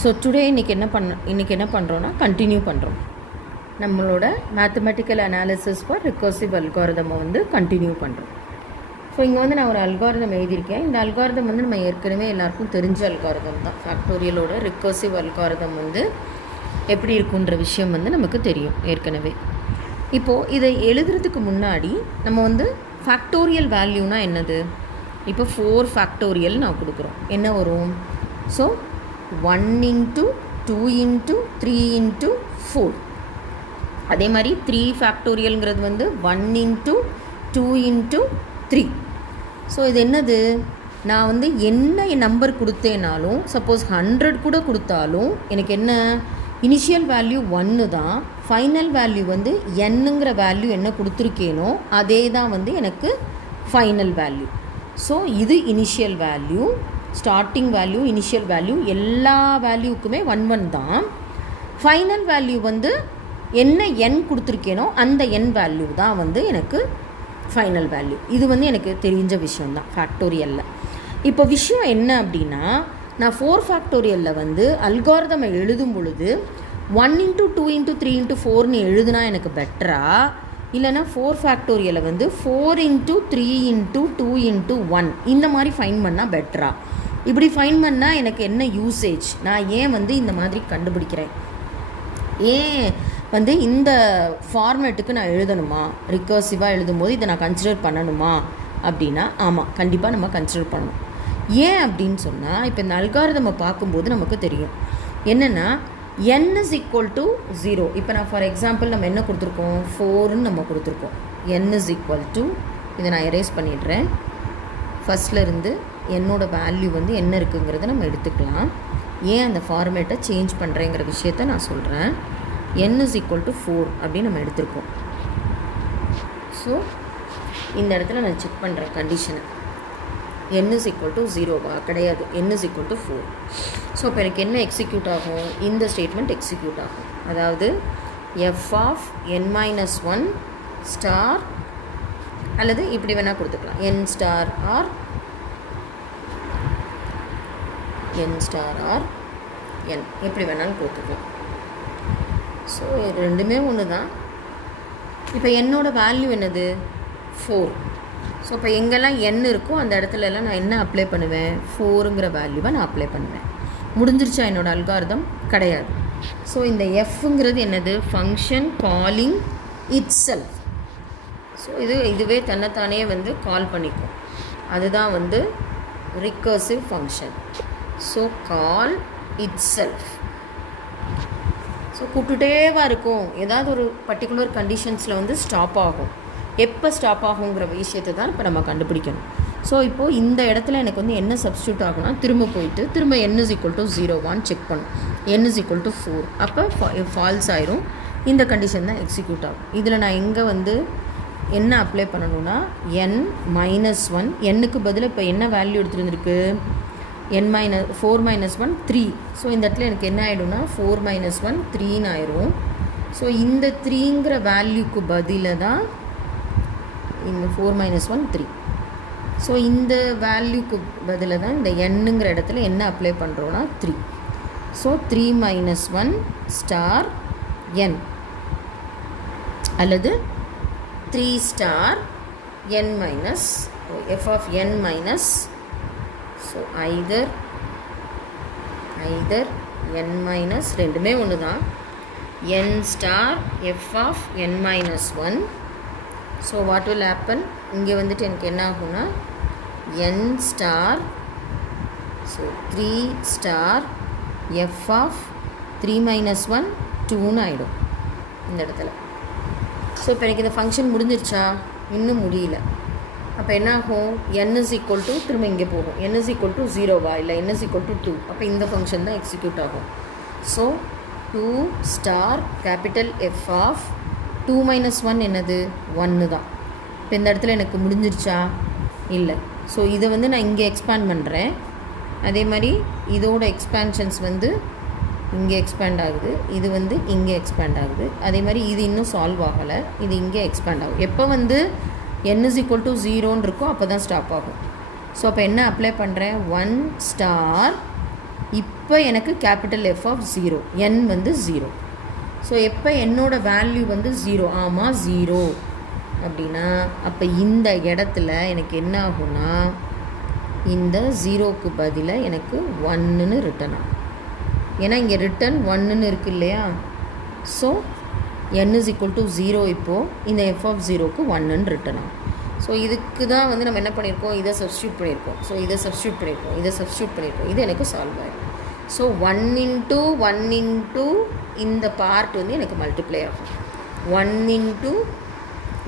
So today இன்றைக்கி என்ன பண்ணுறோன்னா கண்டினியூ பண்ணுறோம் நம்மளோட மேத்தமெட்டிக்கல் அனாலிசிஸ் ஃபார் ரிகர்சிவ் அல்காரிதமை வந்து கண்டினியூ பண்ணுறோம். ஸோ இங்கே வந்து நான் ஒரு அல்காரிதம் எழுதியிருக்கேன். இந்த அல்காரிதம் வந்து நம்ம ஏற்கனவே எல்லாருக்கும் தெரிஞ்ச அல்காரிதம் தான். ஃபேக்டோரியலோட ரிகர்சிவ் அல்காரிதம் வந்து எப்படி இருக்குன்ற விஷயம் வந்து நமக்கு தெரியும் ஏற்கனவே. இப்போது இதை எழுதுறதுக்கு முன்னாடி நம்ம வந்து ஃபேக்டோரியல் வேல்யூனா என்னது, இப்போ 4 ஃபேக்டோரியல் நான் கொடுக்குறோம். என்ன வரும்? So 1 into 2 into 3 into 4. அதே மாதிரி 3 ஃபேக்டோரியல்ங்கிறது வந்து 1 into 2 into 3. ஸோ இது என்னது, நான் வந்து என்ன நம்பர் கொடுத்தேனாலும் சப்போஸ் 100 கூட கொடுத்தாலும் எனக்கு என்ன இனிஷியல் வேல்யூ 1 தான், ஃபைனல் வேல்யூ வந்து என்னங்கிற வேல்யூ என்ன கொடுத்துருக்கேனோ அதே தான் வந்து எனக்கு ஃபைனல் வேல்யூ. ஸோ இது initial value, starting value, initial value எல்லா வேல்யூக்குமே 1 1 தான். ஃபைனல் வேல்யூ வந்து என்ன என் கொடுத்துருக்கேனோ அந்த என் வேல்யூ தான் வந்து எனக்கு ஃபைனல் வேல்யூ. இது வந்து எனக்கு தெரிஞ்ச விஷயந்தான் ஃபேக்டோரியலில். இப்போ விஷயம் என்ன அப்படின்னா, நான் 4 ஃபேக்டோரியலில் வந்து அல்காரிதமை எழுதும் பொழுது 1 into 2 into 3 into 4ன்னு எழுதுனா எனக்கு பெட்டரா, இல்லைனா 4 ஃபேக்டோரியலை வந்து 4 into 3 into 2 into 1 இந்த மாதிரி ஃபைன் பண்ணால் பெட்டரா? இப்படி ஃபைன் பண்ணால் எனக்கு என்ன யூசேஜ், நான் ஏன் வந்து இந்த மாதிரி கண்டுபிடிக்கிறேன், ஏன் வந்து இந்த ஃபார்மேட்டுக்கு நான் எழுதணுமா, ரிகர்சிவாக எழுதும்போது இதை நான் கன்சிடர் பண்ணணுமா அப்படின்னா ஆமாம், கண்டிப்பாக நம்ம கன்சிடர் பண்ணணும். ஏன் அப்படின்னு சொன்னால், இப்போ இந்த அல்காரிதமை பார்க்கும்போது நமக்கு தெரியும் என்னென்னா n is equal to 0. இப்போ நான் ஃபார் எக்ஸாம்பிள் நம்ம என்ன கொடுத்துருக்கோம், 4ன்னு நம்ம கொடுத்துருக்கோம். n is equal to, இதை நான் எரேஸ் பண்ணிடுறேன், ஃபஸ்ட்டில் இருந்து என்னோட வேல்யூ வந்து என்ன இருக்குங்கிறத நம்ம எடுத்துக்கலாம். ஏன் அந்த ஃபார்மேட்டை சேஞ்ச் பண்ணுறேங்கிற விஷயத்த நான் சொல்கிறேன். n is equal to 4 அப்படின்னு நம்ம எடுத்திருக்கோம். ஸோ இந்த இடத்துல நான் செக் பண்ணுறேன் கண்டிஷனை, n is equal to 0வா கிடையாது, n is equal to 4. So இப்போ எனக்கு என்ன எக்ஸிக்யூட் ஆகும், இந்த ஸ்டேட்மெண்ட் எக்ஸிக்யூட் ஆகும். அதாவது f of n minus 1 star, அல்லது இப்படி வேணால் கொடுத்துக்கலாம், n star or n star or n எப்படி வேணாலும் கொடுத்துக்கலாம். ஸோ ரெண்டுமே ஒன்று தான். இப்போ என்னோட வேல்யூ என்னது 4. ஸோ இப்போ எங்கெல்லாம் n இருக்கோ அந்த இடத்துலலாம் நான் என்ன அப்ளை பண்ணுவேன், 4ங்கிற வேல்யூவை நான் அப்ளை பண்ணுவேன். முடிஞ்சிருச்சா என்னோடய அல்காரிதம்? கிடையாது. ஸோ இந்த எஃப்ங்கிறது என்னது, function calling itself. So இதுவே தன்னைத்தானே வந்து கால் பண்ணிக்கும், அதுதான் வந்து recursive function. So call itself. So கூப்பிட்டுட்டேவா இருக்கும், ஏதாவது ஒரு பர்டிகுலர் கண்டிஷன்ஸில் வந்து ஸ்டாப் ஆகும். எப்போ ஸ்டாப் ஆகுங்கிற விஷயத்தை தான் இப்போ நம்ம கண்டுபிடிக்கணும். ஸோ இப்போது இந்த இடத்துல எனக்கு வந்து என்ன சப்ஸ்டியூட் ஆகும்னா, திரும்ப போயிட்டு திரும்ப n is equal to 0வான்னு செக் பண்ணும். n is equal to 4 அப்போ ஃபால்ஸ் ஆயிரும். இந்த கண்டிஷன் தான் எக்ஸிக்யூட் ஆகும். இதில் நான் எங்கே வந்து என்ன அப்ளை பண்ணணும்னா n minus 1, என்னுக்கு பதில் இப்போ என்ன வேல்யூ எடுத்துருந்துருக்கு, n 4 minus 1 3. ஸோ இந்த இடத்துல எனக்கு என்ன ஆகிடும்னா 4 minus 1 3ன்னு ஆயிரும். ஸோ இந்த 3ங்கிற வேல்யூக்கு பதில தான் இந்த 4 minus 1 3. ஸோ இந்த வேல்யூக்கு பதில தான் இந்த என்னங்கிற இடத்துல என்ன அப்ளை பண்ணுறோன்னா 3. ஸோ 3 minus 1 ஸ்டார் n அல்லது 3 star n minus f of n minus, so either n minus, ரெண்டுமே ஒன்று தான், n star f of n minus 1. So what will happen, இங்கே வந்துட்டு எனக்கு என்ன ஆகும்னா n star, so 3 star f of 3 minus 1 2ன்னு ஆகிடும் இந்த இடத்துல. ஸோ இப்போ எனக்கு இந்த ஃபங்க்ஷன் முடிஞ்சிருச்சா, இன்னும் முடியல. அப்போ என்ன ஆகும், n is equal to, திரும்ப இங்கே போகும், n is equal to 0வா இல்லை n is equal to 2, அப்போ இந்த ஃபங்க்ஷன் தான் எக்ஸிக்யூட் ஆகும். So 2 star capital f of 2 minus 1 என்னது 1 தான். இப்போ இந்த இடத்துல எனக்கு முடிஞ்சிருச்சா இல்லை. ஸோ இதை வந்து நான் இங்கே எக்ஸ்பேண்ட் பண்ணுறேன். அதே மாதிரி இதோட எக்ஸ்பேன்ஷன்ஸ் வந்து இங்கே எக்ஸ்பேண்ட் ஆகுது, இது வந்து இங்கே எக்ஸ்பேண்ட் ஆகுது. அதே மாதிரி இது இன்னும் சால்வ் ஆகலை, இது இங்கே எக்ஸ்பேண்ட் ஆகும். எப்போ வந்து n is equal to 0ன்னு இருக்கோ அப்போ தான் ஸ்டாப் ஆகும். ஸோ அப்போ என்ன அப்ளை பண்ணுறேன், 1 ஸ்டார் இப்போ எனக்கு கேபிட்டல் எஃப் ஆஃப் 0, n வந்து 0. ஸோ எப்போ என்னோட வேல்யூ வந்து 0, ஆமாம் 0 அப்படின்னா அப்போ இந்த இடத்துல எனக்கு என்ன ஆகும்னா இந்த 0க்கு பதிலாக எனக்கு 1ன்னு ரிட்டன் ஆகும். ஏன்னா இங்கே ரிட்டன் 1ன்னு இருக்குது இல்லையா. So n is equal to 0. இப்போது இந்த எஃப் ஆஃப் 0க்கு 1ன்னு ரிட்டன் ஆகும். ஸோ இதுக்கு தான் வந்து நம்ம என்ன பண்ணியிருக்கோம், இதை சப்ஸ்டியூட் பண்ணியிருக்கோம். ஸோ இதை சப்ஸ்டியூட் பண்ணியிருக்கோம், இது எனக்கு சால்வ் ஆகிடும். ஸோ 1 இன்ட்டு இந்த பார்ட் வந்து எனக்கு மல்டிப்ளை ஆகும். 1 இன்ட்டு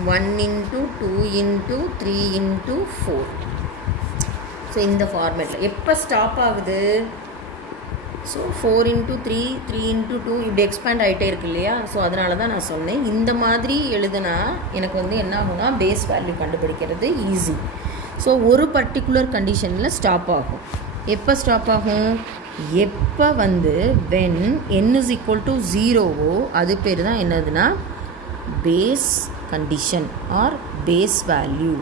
2 இன்ட்டு 3 இன்ட்டு 4. ஸோ இந்த ஃபார்மேட்டில் எப்போ ஸ்டாப் ஆகுது, ஸோ 4 இன்ட்டு 3 இன்ட்டு 2 இப்படி எக்ஸ்பேண்ட் ஆகிட்டே இருக்கு இல்லையா. ஸோ அதனால தான் நான் சொன்னேன் இந்த மாதிரி எழுதுனா எனக்கு வந்து என்ன ஆகும்னா பேஸ் வேல்யூ கண்டுபிடிக்கிறது ஈஸி. ஸோ ஒரு பர்டிகுலர் கண்டிஷனில் ஸ்டாப் ஆகும். எப்போ ஸ்டாப் ஆகும், எப்போ வந்து when n is equal to 0வோ அது பேர் தான் என்னதுன்னா base condition or base value.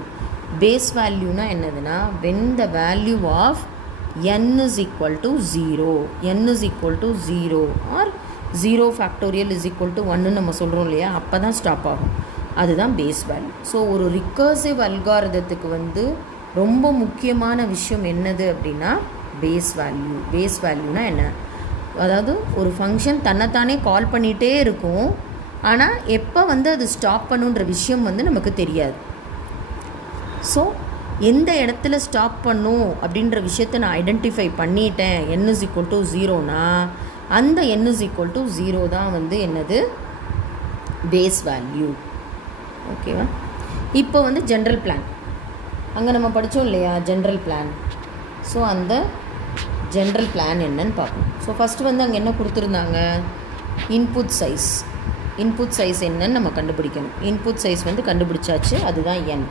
Base வேல்யூனா என்னதுன்னா when the value of n is equal to 0, n is equal to 0 or 0 factorial is equal to 1 நம்ம சொல்கிறோம் இல்லையா, அப்போ தான் ஸ்டாப் ஆகும். அதுதான் பேஸ் வேல்யூ. ஸோ ஒரு ரிக்கர்சிவ் அல்காரிதத்துக்கு வந்து ரொம்ப முக்கியமான விஷயம் என்னது அப்படின்னா பேஸ் வேல்யூ. பேஸ் வேல்யூனா என்ன, அதாவது ஒரு ஃபங்க்ஷன் தன்னைத்தானே கால் பண்ணிகிட்டே இருக்கும், ஆனால் எப்போ வந்து அது ஸ்டாப் பண்ணுன்ற விஷயம் வந்து நமக்கு தெரியாது. ஸோ எந்த இடத்துல ஸ்டாப் பண்ணும் அப்படின்ற விஷயத்தை நான் ஐடென்டிஃபை பண்ணிட்டேன் n is equal to 0னா அந்த n is equal to 0 தான் வந்து என்னது பேஸ் வேல்யூ. ஓகேவா. இப்போ வந்து ஜென்ரல் பிளான் அங்கே நம்ம படித்தோம் இல்லையா ஜென்ரல் பிளான். ஸோ அந்த ஜென்ரல் பிளான் என்னன்னு பார்ப்போம். ஸோ ஃபஸ்ட்டு வந்து அங்கே என்ன கொடுத்துருந்தாங்க, இன்புட் சைஸ் என்னன்னு நம்ம கண்டுபிடிக்கணும். இன்புட் சைஸ் வந்து கண்டுபிடிச்சாச்சு, அதுதான் n.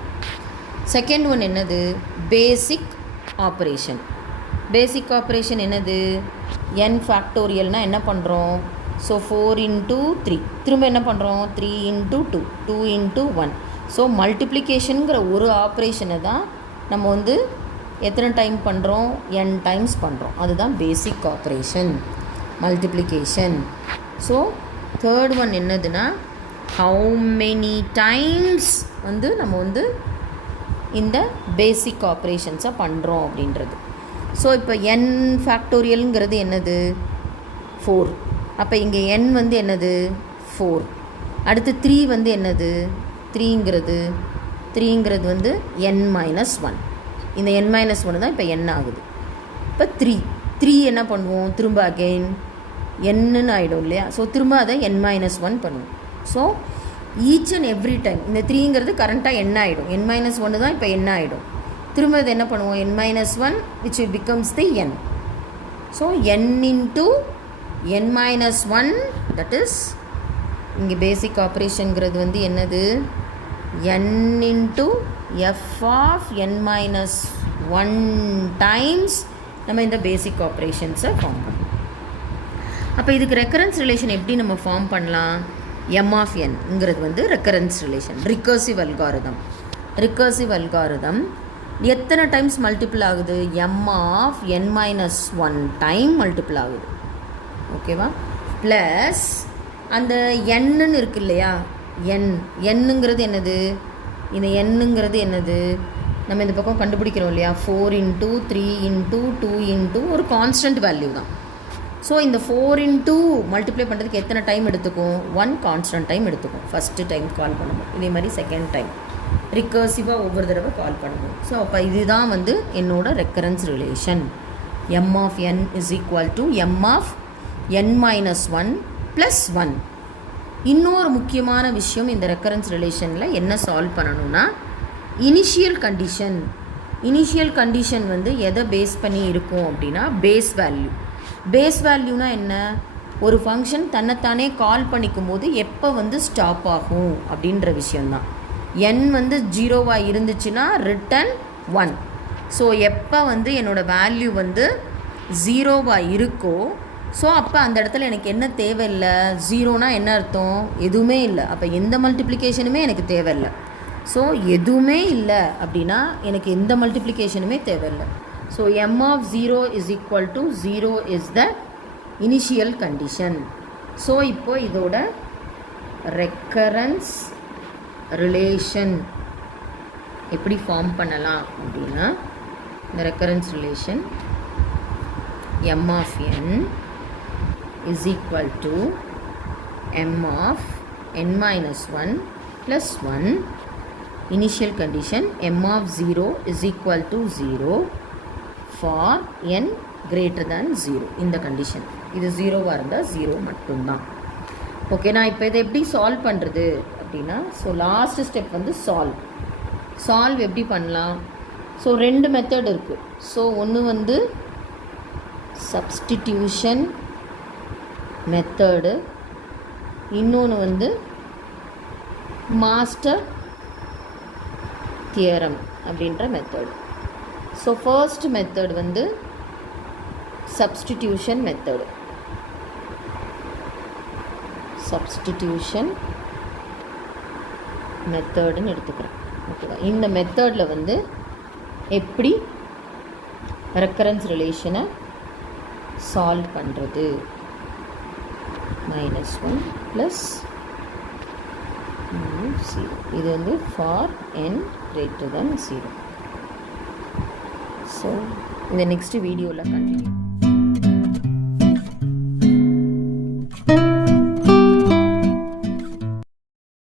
செகண்ட் ஒன் என்னது, பேசிக் ஆப்ரேஷன். பேசிக் ஆப்ரேஷன் என்னது, n ஃபேக்டோரியல்னால் என்ன பண்ணுறோம், ஸோ 4 இன்ட்டு 3 திரும்ப என்ன பண்ணுறோம் 3 இன்ட்டு 2 இன்ட்டு 1. ஸோ மல்டிப்ளிகேஷனுங்கிற ஒரு ஆப்ரேஷனை தான் நம்ம வந்து எத்தனை டைம் பண்ணுறோம், n டைம்ஸ் பண்ணுறோம். அதுதான் பேசிக் operation multiplication. So third one என்னதுன்னா ஹவு மெனி டைம்ஸ் வந்து நம்ம வந்து இந்த பேசிக் ஆப்ரேஷன்ஸை பண்ணுறோம் அப்படின்றது. ஸோ இப்போ n ஃபேக்டோரியலுங்கிறது என்னது 4. அப்போ இங்கே n வந்து என்னது 4. அடுத்து 3 வந்து என்னது 3ங்கிறது வந்து n-1. இந்த n-1 தான் இப்போ n ஆகுது. இப்போ 3 என்ன பண்ணுவோம், திரும்ப அகெயின் என்னன்னு ஆகிடும் இல்லையா. ஸோ திரும்ப அதை n-1 பண்ணுவோம். So each and every time இந்த 3ங்கிறது கரண்ட்டாக என்ன ஆகிடும், n-1 தான் இப்போ என்ன ஆகிடும். திரும்ப இது என்ன பண்ணுவோம் n-1 which becomes the n. So n into n-1 that is இங்கே பேசிக் ஆப்ரேஷனுங்கிறது வந்து என்னது n into f of n-1 times நம்ம இந்த பேசிக் ஆப்ரேஷன்ஸை ஃபார்ம் பண்ணலாம். அப்போ இதுக்கு ரெக்கரன்ஸ் ரிலேஷன் எப்படி நம்ம ஃபார்ம் பண்ணலாம், m of nங்கிறது வந்து ரெக்கரன்ஸ் ரிலேஷன். ரிக்கர்சிவ் அல்காரிதம் எத்தனை டைம்ஸ் மல்டிபிள் ஆகுது, m of n-1 time multiple ஆகுது. ஓகேவா. ப்ளஸ் அந்த n இருக்கு இல்லையா, nங்கிறது என்னது, இந்த nங்கிறது என்னது நம்ம இந்த பக்கம் கண்டுபிடிக்கிறோம் இல்லையா, 4 இன்ட்டு 3 இன்ட்டு 2 இன்ட்டு ஒரு கான்ஸ்டன்ட் வேல்யூ தான். ஸோ இந்த 4 இன்ட்டு மல்டிப்ளை பண்ணுறதுக்கு எத்தனை டைம் எடுத்துக்கும், 1 கான்ஸ்டன்ட் டைம் எடுத்துக்கும். ஃபஸ்ட்டு டைம் கால் பண்ணணும், இதே மாதிரி செகண்ட் டைம் ரிக்கர்சிவாக ஒவ்வொரு தடவை கால் பண்ணணும். ஸோ அப்போ இதுதான் வந்து என்னோட recurrence relation. m of n is equal to m of n-1 plus 1. இன்னொரு முக்கியமான விஷயம் இந்த ரெக்கரன்ஸ் ரிலேஷனில் என்ன சால்வ் பண்ணணும்னா இனிஷியல் கண்டிஷன் வந்து எதை பேஸ் பண்ணி இருக்கும் அப்படின்னா பேஸ் வேல்யூனா என்ன, ஒரு ஃபங்க்ஷன் தன்னைத்தானே கால் பண்ணிக்கும் போது எப்போ வந்து ஸ்டாப் ஆகும் அப்படின்ற விஷயந்தான். n வந்து 0வாக இருந்துச்சுன்னா ரிட்டன் 1. ஸோ எப்போ வந்து என்னோடய வேல்யூ வந்து 0வாக இருக்கோ ஸோ அப்போ அந்த இடத்துல எனக்கு என்ன தேவையில்லை, 0னா என்ன அர்த்தம், எதுவுமே இல்லை. அப்போ எந்த மல்டிப்ளிகேஷனுமே எனக்கு தேவையில்லை. ஸோ எதுவுமே இல்லை அப்படின்னா எனக்கு எந்த மல்டிப்ளிகேஷனுமே தேவையில்லை. So m of 0 is equal to 0 is the initial condition. So இப்போ இதோட recurrence relation எப்படி ஃபார்ம் பண்ணலாம் அப்படின்னா இந்த recurrence relation m of n is equal to m of n minus 1 plus 1 initial condition m of 0 is equal to 0 for n greater than 0 இந்த condition. இது 0வாக இருந்தால் 0 மட்டும்தான். ஓகே, நான் இப்போ இதை எப்படி சால்வ் பண்ணுறது அப்படின்னா, ஸோ லாஸ்ட் ஸ்டெப் வந்து சால்வ் எப்படி பண்ணலாம். ஸோ 2 மெத்தட் இருக்குது. ஸோ ஒன்று வந்து சப்ஸ்டிடியூஷன் மெத்தடு, இன்னொன்று வந்து மாஸ்டர் தியரம் அப்படின்ற மெத்தட். ஸோ ஃபர்ஸ்ட் மெத்தட் வந்து சப்ஸ்டிடியூஷன் மெத்தடு. சப்ஸ்டிடியூஷன் மெத்தடுன்னு எடுத்துக்கிறேன். ஓகேவா? இந்த மெத்தடில் வந்து எப்படி ரெக்கரன்ஸ் ரிலேஷனை சால்வ் பண்ணுறது. -1 ப்ளஸ் 0. இது வந்து for n greater than 0. So இந்த நெக்ஸ்ட் வீடியோவில் கண்டினியூ